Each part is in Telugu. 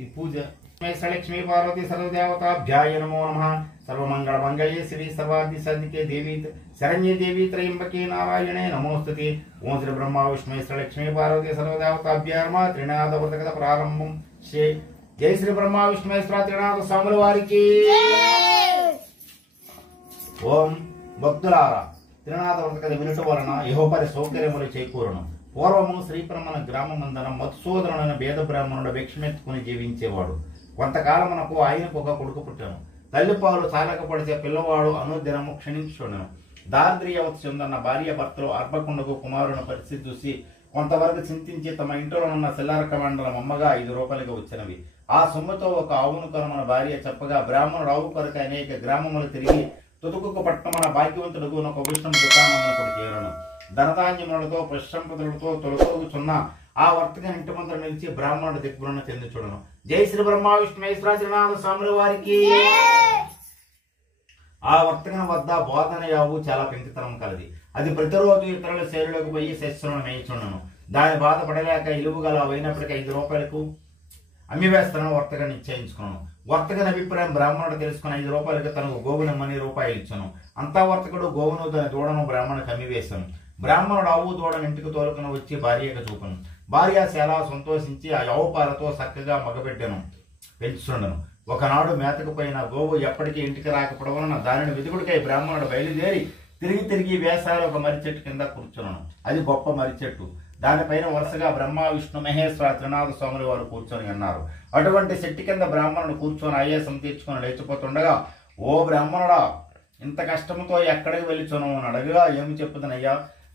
ఈ పూజ లక్ష్మీ పార్వతి సర్వదేవతాభ్యాయ నమో నమః. సర్వమంగళ మంగళే శ్రీ సర్వాది సాధికే దేవి శరణ్యే దేవి త్రయంబకే నారాయణే నమోస్తుతే. ఓం శ్రీ బ్రహ్మ విష్ణు శ్రీ లక్ష్మీ పార్వతి సర్వదేవతాభ్యాయ నమః. త్రినాద వ్రతకథ ప్రారంభం. జై శ్రీ బ్రహ్మ విష్ణు త్రినాథ స్వాముల వారికి. ఓం భక్తులారా, త్రినాథ వ్రతకథ వినుట వలన యెహోవా సౌకర్యములు చేకూరును. పూర్వము శ్రీప్రమణ గ్రామమందన మత్సోదరుడైన వేద బ్రాహ్మణుడు భిక్షమెత్తుకుని జీవించేవాడు. కొంతకాలమునకు ఆయనకు ఒక కొడుకు పుట్టాను. తల్లిపాలు చాలకపోతే పిల్లవాడు అనుదినము క్షీణించుండెను. దారిద్ర్యవతి చెందన్న భార్య భర్తలు అర్భకుండకు కుమారుని పరిస్థితి చూసి కొంతవరకు చింతించి తమ ఇంట్లో ఉన్న సిల్లారక మండలం అమ్మగా 5 రూపాయలుగా వచ్చినవి. ఆ సొమ్ముతో ఒక ఆవును కొనమని భార్య చెప్పగా బ్రాహ్మణుడు ఆవు కొరకు అనేక గ్రామములు తిరిగి తుతుకుకు పట్టమన భాగ్యవంతుడుకు ఒక విష్ణు దుకాణమునకు చేరను. ధనధాన్యములతో ప్రశంపతులతో తొలగొరుగుచున్న ఆ వర్తక ఇంటి ముందర నిలిచి బ్రాహ్మణుడు దిగ్గులను చెంది చూడను. జై శ్రీ బ్రహ్మ విష్ణు త్రినాథ స్వాముల వారికి. ఆ వర్తకం వద్ద బోధన యావు చాలా పెంకితనం కలది. అది ప్రతిరోజు ఇతరుల శైలిలోకి పోయి శస్త్రులను మేయిచుండను. దాని బాధపడలేక ఇలువు గల అయినప్పటికీ 5 రూపాయలకు అమ్మివేస్తానని వర్తక నిశ్చయించుకున్నాను. వర్తకని అభిప్రాయం బ్రాహ్మణుడు తెలుసుకుని 5 రూపాయలకు తనకు గోవునమ్మని రూపాయలు ఇచ్చాను. అంతా వర్తకుడు గోవును దాని దూడను బ్రాహ్మణునికి అమ్మివేశాను. బ్రాహ్మణుడు ఆవు దూడను ఇంటికి తోలుకుని వచ్చి భార్యకు చూపను. భార్య చాలా సంతోషించి ఆ ఆవు పాలతో చక్కగా మగబిడ్డను పెంచుతుండను. ఒకనాడు మేతకు పోయిన గోవు ఎప్పటికీ ఇంటికి రాకపోవడం వలన దానిని వెతుకుడికై బ్రాహ్మణుడు బయలుదేరి తిరిగి వేసారి ఒక మర్రి చెట్టు కింద కూర్చున్నాను. అది గొప్ప మర్రి చెట్టు. దానిపైన వరుసగా బ్రహ్మ విష్ణు మహేశ్వర త్రినాథ స్వాములు వారు కూర్చొని అన్నారు. అటువంటి చెట్టు కింద బ్రాహ్మణుడు కూర్చొని ఆయాసం తీర్చుకొని లేచిపోతుండగా, ఓ బ్రాహ్మణుడా, ఇంత కష్టంతో ఎక్కడికి వెళ్ళిచున్నావు అని అడగగా, ఏమి చెప్పుదనయ్యా,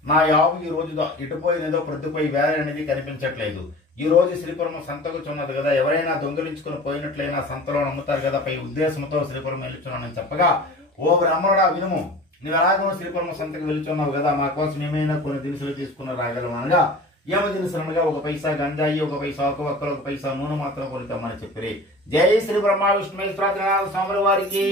నా యావు ఈ రోజు ఇటుపోయినదో ప్రొద్దుపోయి వేరే అనేది కనిపించట్లేదు. ఈ రోజు శ్రీపురం సంతకు చున్నది కదా, ఎవరైనా దొంగిలించుకుని పోయినట్లయినా సంతలో నమ్ముతారు కదా, పై ఉద్దేశంతో శ్రీపురం వెళ్ళిచున్నానని చెప్పగా, ఓ బ్రాహ్మణుడా వినుము, నువ్వు ఎలాగో శ్రీపురం సంతకు వెళ్ళిచున్నావు కదా, మా కోసం ఏమైనా కొన్ని దినుసులు తీసుకుని రాగలము అనగా, ఏమో దినుసులు అనగా 1 పైసా గంజాయి, 1 పైసా ఒక్కలు, 1 పైసా నూనె మాత్రం కొనితమ్మని చెప్పి. జై శ్రీ బ్రహ్మ విష్ణు త్రినాథ స్వాముల వారికి.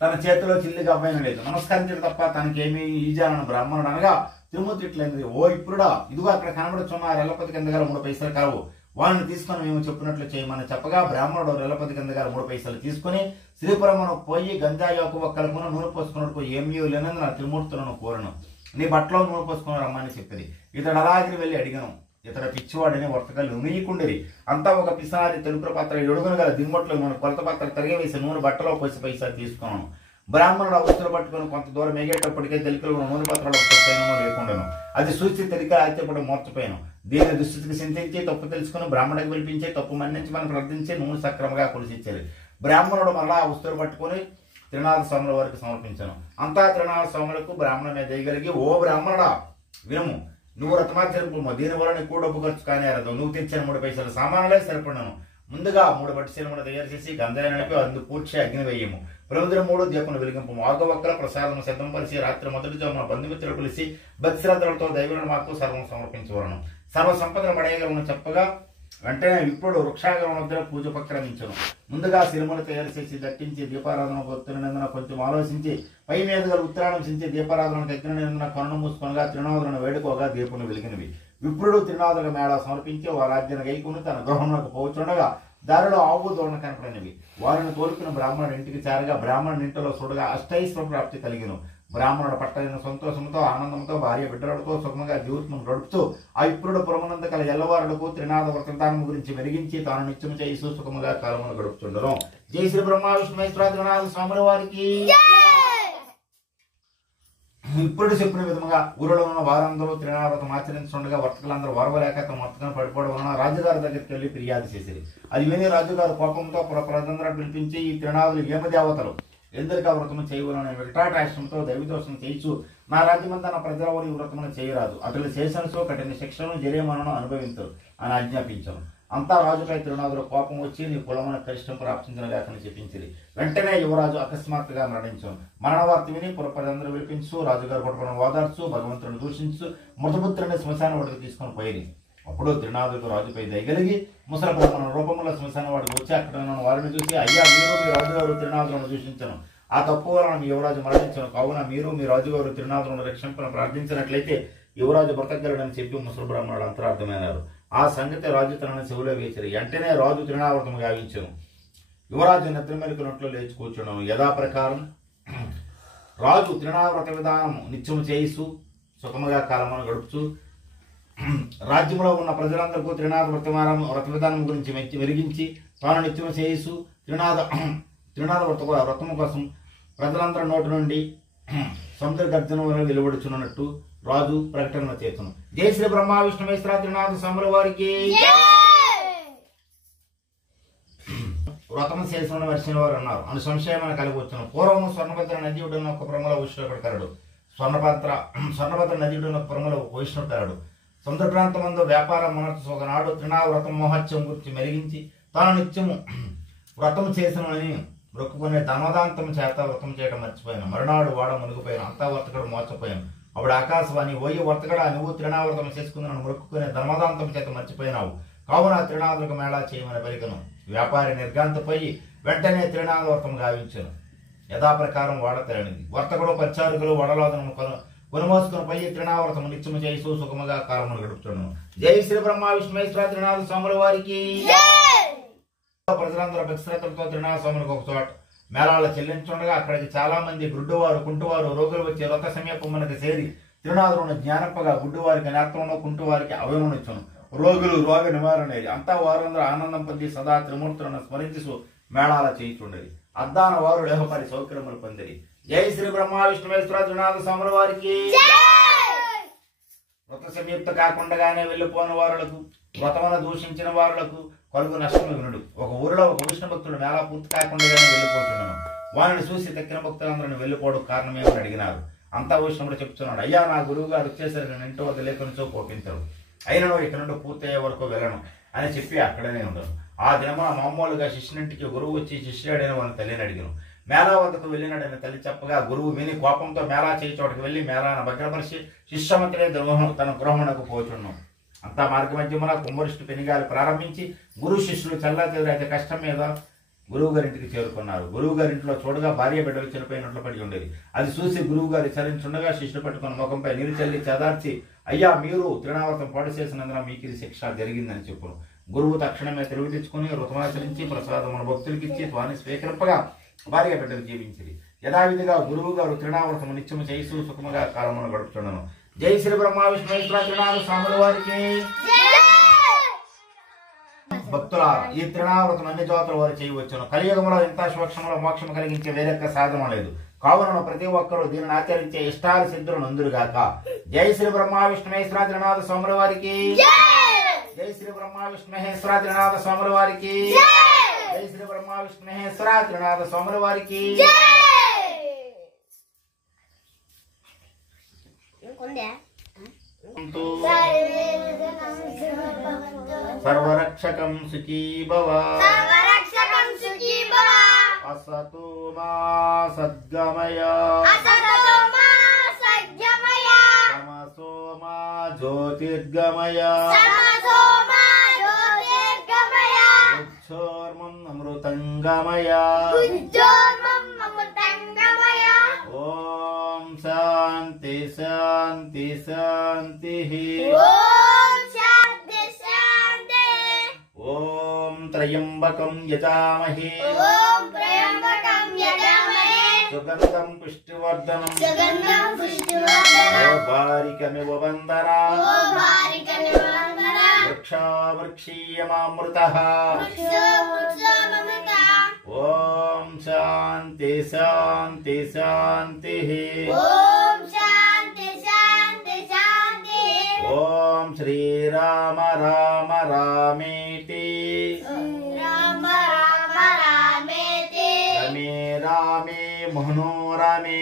తన చేతిలో చిల్లిగా అవ్వైన లేదు, నమస్కరించడం తప్ప తనకేమీ ఈజానని బ్రాహ్మణుడు అనగా, తిరుమూర్తి ఇట్లయింది, ఓ ఇప్పుడా, ఇదిగో అక్కడ కనబడుచున్న రెల్లపతి కింద గల 3 పైసలు కావు, వాళ్ళని తీసుకొని మేము చెప్పినట్లు చేయమని చెప్పగా, బ్రాహ్మణుడు రెల్లపతి కింద గల 3 పైసలు తీసుకుని శ్రీపురమును పోయి గంజాయి ఒక్కలకును నూనె పోసుకున్నట్టు ఏమీ లేనందున నా తిరుమూర్తులను కోరను, నీ బట్టలో నూనె పోసుకుని రమ్మని చెప్పింది. ఇతడు అలాగే వెళ్ళి అడిగాను. ఇతర పిచ్చివాడిని వర్తకాలు ఉనియకుండేది. అంతా ఒక పిసారి తెలుపు పాత్ర ఎడుగును గల దిమ్మట్లో నూనె కొలత పాత్ర తరిగివేసి నూనె బట్టలో పోసి పైసా తీసుకున్నాను. బ్రాహ్మణుడు అవసరం పట్టుకుని కొంత దూరం ఎగేటప్పటికే తెలుపులో నూనె పాత్రలో లేకుండాను. అది చూసి తెలిక ఆశ్చర్యపడి మోర్చిపోయాను. దీని దుస్థితికి చింతించి తప్పు తెలుసుకుని బ్రాహ్మణుడికి పిలిపించి తప్పు మన్నించి మనం ప్రార్థించి నూనె సక్రమంగా కొలిసిచ్చారు. బ్రాహ్మణుడు మరలా వస్తువులు పట్టుకుని త్రినాథ స్వాముల వారికి సమర్పించాను. అంతా త్రినాథ స్వాములకు బ్రాహ్మణుని దయగలిగి, ఓ బ్రాహ్మణుడా వినము, నువ్వు రతమాచరింపు, దీనివల్ల నీకు డబ్బు ఖర్చు కానీ అరదు. నువ్వు తెచ్చిన 3 పైసలు సామానులే సరిపడను. ముందుగా 3 బట్టి సినిమాను తయారు చేసి గంజాయి నడిపి అందు పూడ్చి అగ్ని వేయము. ప్రముద్ర 3 దీపను వెలిగింపు. ఆగవక్కల ప్రసాదం సిద్ధంపరిచి రాత్రి మొదటి జామున బంధుమిత్రులు పిలిచి భక్తిశ్రద్ధలతో దైవులను మాకు సర్వం సమర్పించవలను. సర్వ సంపదలు పడేయగలను చెప్పగా, వెంటనే ఇప్పుడు వృక్షాగరం వద్ద పూజ ఉపక్రమించను. ముందుగా సినిమలు తయారు చేసి దట్టించి దీపారాధన భక్తులనందున కొంచెం ఆలోచించి పై మీదుగా ఉత్తరాణం చించి దీపారాధనకు ఎగ్గినందున కొనను మూసుకొనగా త్రినాథులను వేడుకోగా దీపను వెలిగినవి. విప్రుడు త్రినాథుల మేళ సమర్పించి ఓ రాజ్యాన్ని గైకుని తన గృహంలోకి పోచుండగా దారిలో ఆవు దూడను కనపడినవి. వారిని తోలుకున్న బ్రాహ్మణుడు ఇంటికి చేరగా బ్రాహ్మణుడి ఇంటిలో చూడగా అష్టైశ్వర ప్రాప్తి కలిగిను. బ్రాహ్మణుడు పట్టలేని సంతోషంతో ఆనందంతో భార్య బిడ్డలతో సుఖంగా జీవితం గడుపుతూ ఆ ఇప్పుడు పురమనంద కల ఎల్లవారులకు త్రినాథ వ్రతదానం గురించి మెరిగించి తాను నిత్యం చేసి సుఖముగా కాలమును గడుపుతుండను. జై శ్రీ బ్రహ్మ విష్ణు త్రినాథ స్వాముల వారికి. ఇప్పుడు చెప్పిన విధముగా ఊరిలో ఉన్న వారందరూ త్రినాథవ్రతం ఆచరించుండగా వర్తకులందరూ వరవలేక తమ వర్తకం పడిపోవడం వలన రాజుగారి దగ్గరికి వెళ్లి ఫిర్యాదు చేసేది. అది విని రాజుగారు కోపంతో ప్రజలందరూ పిలిపించి, ఈ త్రినాథులు ఏమదేవతలు, ఎందుకు ఆ వ్రతము చేయవలన వికటాటాశ్రమంతో దైవదోషం చేయించు, నా రాజ్యమంతా నా ప్రజలవారు ఈ వ్రతమును చేయరాదు, అతడు చేసనసో కఠిన శిక్షను జరిమానాను అనుభవించరు అని ఆజ్ఞాపించను. అంతా రాజుపై త్రినాథుడు కోపం వచ్చి, నీ కులమున కష్టం ప్రాప్తించిన లేఖను చెప్పించింది. వెంటనే యువరాజు అకస్మాత్తుగా మరణించు. మరణ వార్త విని పురప్రజలందరూ విలిపించు, రాజుగారు కొడుకును ఓదార్చు, భగవంతుని దూషించు, మృతపుత్రుని శ్మశాన వాడికి తీసుకుని పోయి. అప్పుడు త్రినాథుడు రాజుపై దయగలిగి ముసల బ్రాహ్మణ రూపంలో శ్మశాన వాడికి వచ్చి అక్కడ ఉన్న వారిని చూసి, అయ్యా, మీరు మీ రాజుగారు త్రినాథులను దూషించను, ఆ తప్పు వలన మీ యువరాజు మరణించను, కావున మీరు మీ రాజుగారు త్రినాథులను రక్షింపను ప్రార్థించినట్లయితే యువరాజు బ్రతకగలడని చెప్పి ముసలి బ్రాహ్మణుడు అంతరార్థమైనారు. ఆ సంగతి రాజు తనని చెవిలో వేసిరి. వెంటనే రాజు తృణావర్తం గావించెను. యువరాజు నిద్ర మెలుకున్నట్లు లేచి కూర్చున్నాను. యథాప్రకారం రాజు తృణావ్రత విధానం నిత్యము చేయిస్తూ సుఖముగా కాలమును గడుపుచు రాజ్యంలో ఉన్న ప్రజలందరికీ త్రినాథ వ్రత విధానం గురించి వెలిగించి తాను నిత్యము చేయిస్తూ త్రినాథ వ్రతము కోసం ప్రజలందరి నోటి నుండి సముద్ర గర్జన వల్ల వెలువడుచున్నట్టు రాజు ప్రకటన చేతును. జై శ్రీ బ్రహ్మ విష్ణు మహేశ్వర త్రినాథ స్వాముల వారికి. వ్రతము చేసిన వర్షిన వారు అన్నారు అను సంశయమైన కలిగి వచ్చును. పూర్వము స్వర్ణభద్ర నది ఒడ్డున ఒక ప్రముల వైష్ణవుడు స్వర్ణభద్ర నది ఒడ్డున ఒక ప్రముల వైష్ణవుడు సముద్ర ప్రాంతమందు వ్యాపార మనస్సు ఒకనాడు త్రినావ్రతం మహత్యం గురించి మెరిగించి తాను నిత్యము వ్రతము చేసినని మొక్కుకునే ధనదాంతం చేత వ్రతం చేయడం మర్చిపోయాను. మరునాడు వాడ మునిగిపోయాను. అంతా వర్తకుడు మోసపోయాను. అప్పుడు ఆకాశవాణి ఓయి వర్తకడా నువ్వు త్రినావ్రతం చేసుకుందని మొక్కుకునే ధనదాంతం చేత మర్చిపోయినావు. కావున త్రినాథులకు మేళా చేయమని పలికను. వ్యాపారి నిర్గాంతపోయి వెంటనే త్రినాథ వ్రతం గావించను. యథాప్రకారం వాడ తెరనింది. వర్తకుడు పరిచారకులు వడలోదనము కొనుమోసుకుని పోయి త్రినావ్రతము నిత్యము చేస్తూ సుఖముగా కాలమును గడుపుతున్నాను. జై శ్రీ బ్రహ్మ విష్ణు మహేశ్వర త్రినాథ స్వాముల వారికి. ప్రజలందరూ భక్తిశ్రద్ధలతో త్రినాథ స్వాములకు ఒక చోట మేళాలు చెల్లించుండగా అక్కడికి చాలా మంది గుడ్డువారు కుంటువారు రోగులు వచ్చి వ్రత సమీపమునకు చేరి త్రినాథులను జ్ఞానప్పగా గుడ్డువారికి నేత్రంలో కుంటువారికి అవయవనిచ్చును. రోగులు రోగ నివారణ అంతా వారందరూ ఆనందం పొంది సదా త్రిమూర్తులను స్మరించు మేళాల చేయుచుండేది. అద్దాన వారు లేహపరి సౌకర్యములు పొందిరి. జై శ్రీ బ్రహ్మ విష్ణు మహేశ్వర త్రినాథ స్వాముల వారికి. వ్రత సంయుక్త కాకుండానే వెళ్లిపోని వారులకు వ్రతమున దూషించిన వారులకు కలుగు నష్టము వినుడు. ఒక ఊరిలో ఒక విష్ణు భక్తుడు మేళా పూర్తి కాకుండానే వెళ్లిపోతున్నాను. వారిని చూసి తక్కిన భక్తులందరిని వెళ్లిపోవడం కారణమేమని అడిగినారు. అంతా వైష్ణవుడు చెప్తున్నాడు, అయ్యా నా గురువు గారు వచ్చేసరికి నేను ఇంటి వద్ద లేఖనిచో పోపించాడు. అయినను ఇక్కడ నుండి పూర్తయ్యే వరకు వెళ్ళను అని చెప్పి అక్కడనే ఉండను. ఆ దినమున మామూలుగా శిష్యునింటికి గురువు వచ్చి శిష్యుడైన వారిని తల్లిని అడిగాను. మేళా వద్దకు వెళ్ళినాడని తల్లి చెప్పగా గురువు విని కోపంతో మేళా చేయి చోటకు వెళ్లి మేళాను భగ్నపరిచి శిష్యమంత్రే తన గృహమునకు పోచున్నాం. అంతా మార్గ మధ్యమున కుమ్మరిష్టు పెనుగాలి ప్రారంభించి గురు శిష్యులు చల్లా అయితే కష్టం మీద గురువు గారింటికి చేరుకున్నారు. గురువు గారింట్లో చూడగా భార్య బిడ్డలు చనిపోయినట్లు పడి ఉండేది. అది చూసి గురువు గారు విచారించుండగా శిష్యుడు పట్టుకుని ముఖంపై నీరు చల్లి చదార్చి, అయ్యా మీరు త్రినావ్రతం పాడు చేసినందున మీకు ఇది శిక్ష జరిగిందని చెప్పును. గురువు తక్షణమే తెలివి తెచ్చుకుని వృతమాచరించి ప్రసాదమును భక్తులకిచ్చి స్వామి స్వీకరింపగా భార్య బిడ్డలు జీవించింది. యథావిధిగా గురువు గారు త్రినావ్రతము నిత్యము చేస్తూ సుఖముగా కాలమును గడుపుచుండను. జై శ్రీ బ్రహ్మ విష్ణు మహేశ్వర త్రినాథ స్వాముల వారికి. భక్తులారా, ఈ త్రినావ్రతం అన్ని జాతుల వారు చేయవచ్చును. కలియుగంలో ఇంత సూక్ష్మంలో మోక్షం కలిగించే వేరొక్క సాధనం లేదు. కావున ప్రతి ఒక్కరూ దీనిని ఆచరించే ఇష్టాల సిద్ధులు నందురుగాక. జై శ్రీ బ్రహ్మ విష్ణు మహేశ్వర త్రినాథ స్వాముల వారికి. జై శ్రీ బ్రహ్మ విష్ణు మహేశ్వర త్రినాథ స్వాముల వారికి. జై శ్రీ బ్రహ్మ విష్ణు మహేశ్వర త్రినాథ స్వాముల వారికి. సర్వరక్షకం సుఖీ భవ. అసతో మా సద్గమయ. తమసో మా జ్యోతిర్గమయ. ఉచ్చోర్మం అమృతంగమయ. ఓం శాంతి శాంతి శాంతి. ఓం త్రయంబకం యజామహే. సుగంధం పుష్టివర్ధనం. ఓబారికమివ వందనా. వృక్షావృక్షీయమామృతః. ఓం శాంతి శాంతి శాంతి. ఓం శ్రీరామ రామ రామేతి. రమే రామే మనోరమే.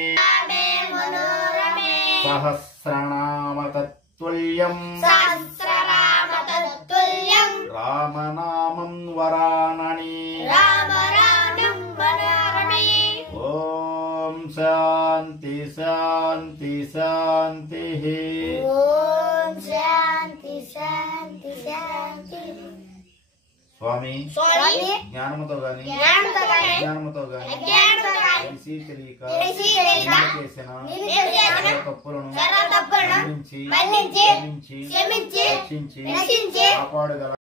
సహస్రనామ తత్తుల్యం. రామనామం వరానని. ఓం శాంతి శాంతి శాంతి. స్వామి జ్ఞానముతో గాని అజ్ఞానముతో గాని తెలిసి తెలియక చేసిన తప్పులను మన్నించి రక్షించి కాపాడుగల